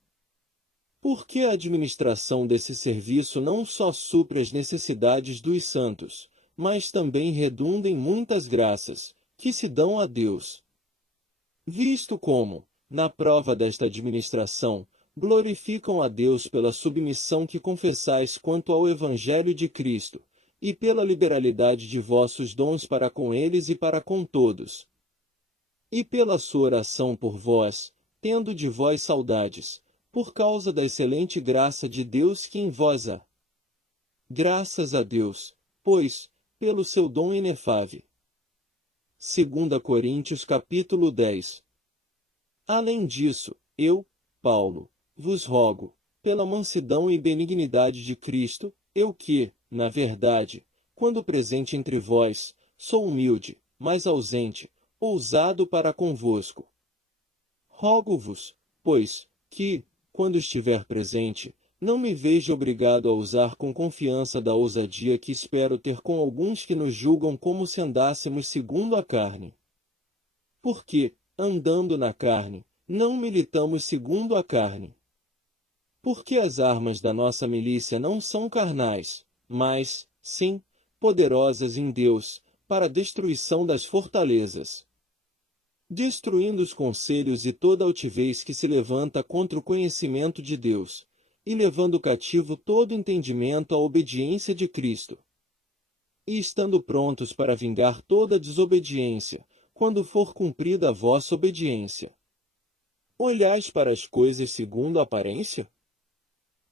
Porque a administração desse serviço não só supre as necessidades dos santos, mas também redunda em muitas graças, que se dão a Deus. Visto como, na prova desta administração, glorificam a Deus pela submissão que confessais quanto ao Evangelho de Cristo, e pela liberalidade de vossos dons para com eles e para com todos. E pela sua oração por vós, tendo de vós saudades, por causa da excelente graça de Deus que em vós há. Graças a Deus, pois, pelo seu dom inefável. 2 Coríntios capítulo 10. Além disso, eu, Paulo, vos rogo, pela mansidão e benignidade de Cristo, eu que, na verdade, quando presente entre vós, sou humilde, mas ausente, ousado para convosco. Rogo-vos, pois, que, quando estiver presente, não me veja obrigado a usar com confiança da ousadia que espero ter com alguns que nos julgam como se andássemos segundo a carne. Porque, andando na carne, não militamos segundo a carne. Porque as armas da nossa milícia não são carnais, mas, sim, poderosas em Deus, para a destruição das fortalezas. Destruindo os conselhos e toda altivez que se levanta contra o conhecimento de Deus, e levando cativo todo entendimento à obediência de Cristo. E estando prontos para vingar toda desobediência, quando for cumprida a vossa obediência. Olhais para as coisas segundo a aparência?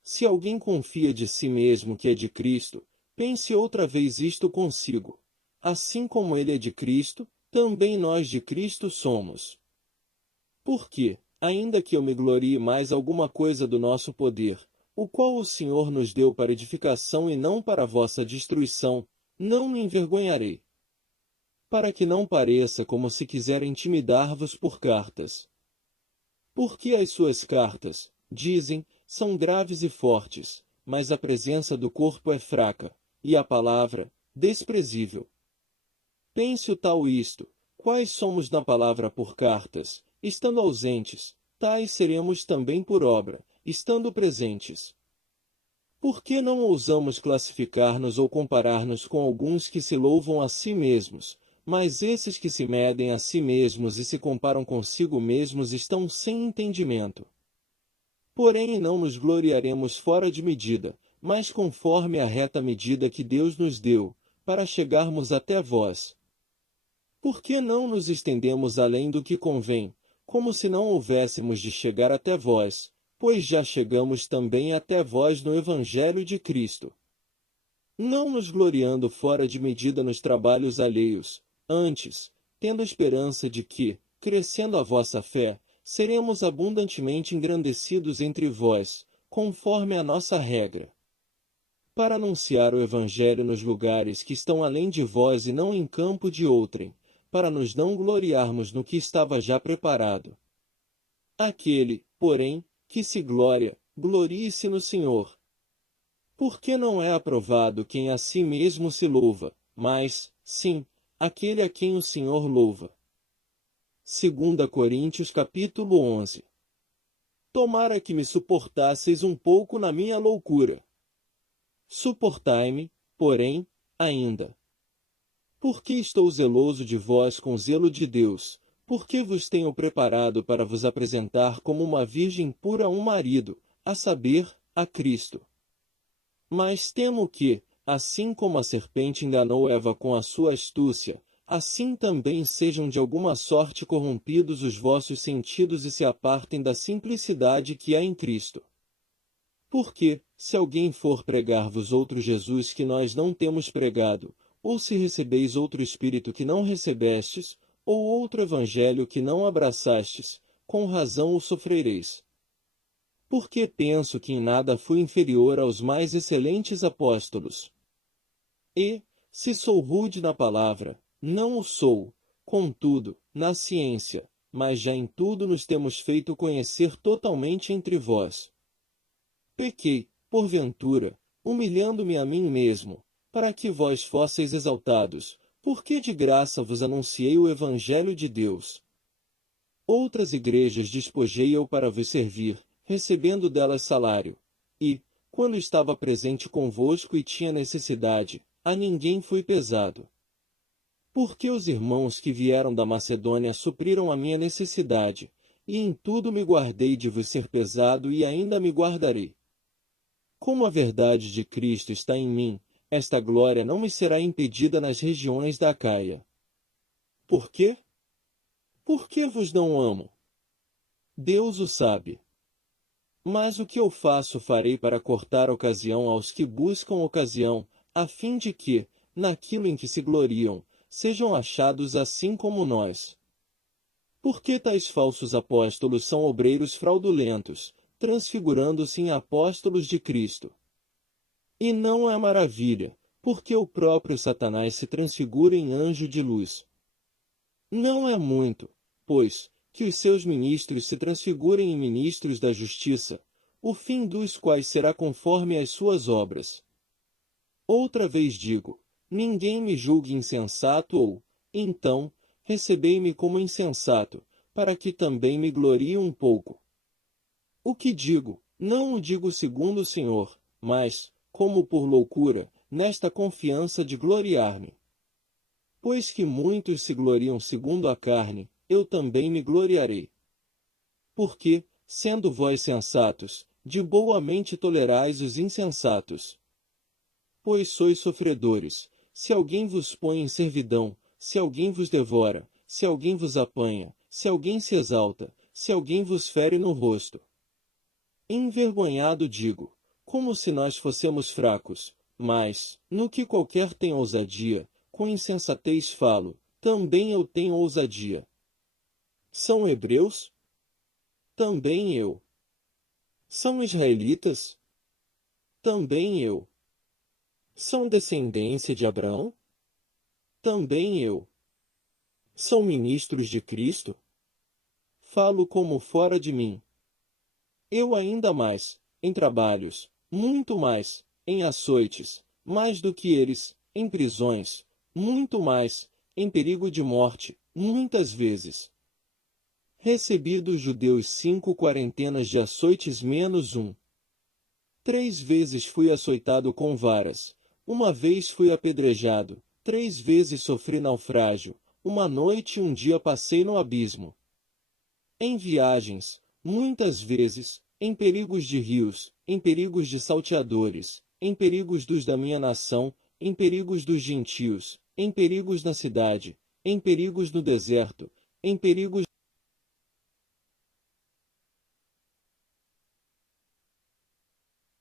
Se alguém confia de si mesmo que é de Cristo, pense outra vez isto consigo. Assim como ele é de Cristo, também nós de Cristo somos. Porque, ainda que eu me glorie mais alguma coisa do nosso poder, o qual o Senhor nos deu para edificação e não para a vossa destruição, não me envergonharei. Para que não pareça como se quiser intimidar-vos por cartas. Porque as suas cartas, dizem, são graves e fortes, mas a presença do corpo é fraca, e a palavra, desprezível. Pense o tal isto, quais somos na palavra por cartas, estando ausentes, tais seremos também por obra, estando presentes. Por que não ousamos classificar-nos ou comparar-nos com alguns que se louvam a si mesmos, mas esses que se medem a si mesmos e se comparam consigo mesmos estão sem entendimento? Porém não nos gloriaremos fora de medida, mas conforme a reta medida que Deus nos deu, para chegarmos até vós. Por que não nos estendemos além do que convém, como se não houvéssemos de chegar até vós, pois já chegamos também até vós no Evangelho de Cristo? Não nos gloriando fora de medida nos trabalhos alheios, antes, tendo esperança de que, crescendo a vossa fé, seremos abundantemente engrandecidos entre vós, conforme a nossa regra. Para anunciar o Evangelho nos lugares que estão além de vós e não em campo de outrem, para nos não gloriarmos no que estava já preparado. Aquele, porém, que se gloria, glorie-se no Senhor. Porque não é aprovado quem a si mesmo se louva, mas, sim, aquele a quem o Senhor louva. 2 Coríntios capítulo 11. Tomara que me suportasseis um pouco na minha loucura. Suportai-me, porém, ainda. Porque estou zeloso de vós com zelo de Deus, porque vos tenho preparado para vos apresentar como uma virgem pura a um marido, a saber, a Cristo. Mas temo que, assim como a serpente enganou Eva com a sua astúcia, assim também sejam de alguma sorte corrompidos os vossos sentidos e se apartem da simplicidade que há em Cristo. Porque, se alguém for pregar-vos outro Jesus que nós não temos pregado, ou se recebeis outro Espírito que não recebestes, ou outro Evangelho que não abraçastes, com razão o sofrereis. Porque penso que em nada fui inferior aos mais excelentes apóstolos. E, se sou rude na palavra, não o sou, contudo, na ciência, mas já em tudo nos temos feito conhecer totalmente entre vós. Pequei, porventura, humilhando-me a mim mesmo, para que vós fosseis exaltados, porque de graça vos anunciei o Evangelho de Deus. Outras igrejas despojei eu para vos servir, recebendo delas salário. E, quando estava presente convosco e tinha necessidade, a ninguém fui pesado. Porque os irmãos que vieram da Macedônia supriram a minha necessidade, e em tudo me guardei de vos ser pesado e ainda me guardarei. Como a verdade de Cristo está em mim, esta glória não me será impedida nas regiões da Acaia. Por quê? Porque vos não amo? Deus o sabe. Mas o que eu faço farei para cortar ocasião aos que buscam ocasião, a fim de que, naquilo em que se gloriam, sejam achados assim como nós. Porque tais falsos apóstolos são obreiros fraudulentos, transfigurando-se em apóstolos de Cristo. E não é maravilha, porque o próprio Satanás se transfigura em anjo de luz. Não é muito, pois, que os seus ministros se transfigurem em ministros da justiça, o fim dos quais será conforme às suas obras. Outra vez digo, ninguém me julgue insensato ou, então, recebei-me como insensato, para que também me glorie um pouco. O que digo, não o digo segundo o Senhor, mas, como por loucura, nesta confiança de gloriar-me. Pois que muitos se gloriam segundo a carne, eu também me gloriarei. Porque, sendo vós sensatos, de boa mente tolerais os insensatos. Pois sois sofredores, se alguém vos põe em servidão, se alguém vos devora, se alguém vos apanha, se alguém se exalta, se alguém vos fere no rosto. Envergonhado digo, como se nós fossemos fracos, mas, no que qualquer tem ousadia, com insensatez falo, também eu tenho ousadia. São hebreus? Também eu. São israelitas? Também eu. São descendência de Abraão? Também eu. São ministros de Cristo? Falo como fora de mim. Eu ainda mais, em trabalhos, muito mais, em açoites, mais do que eles, em prisões, muito mais, em perigo de morte, muitas vezes. Recebi dos judeus 5 quarentenas de açoites menos um. 3 vezes fui açoitado com varas, uma vez fui apedrejado, 3 vezes sofri naufrágio, uma noite e um dia passei no abismo. Em viagens, muitas vezes, em perigos de rios, em perigos de salteadores, em perigos dos da minha nação, em perigos dos gentios, em perigos na cidade, em perigos no deserto, em perigos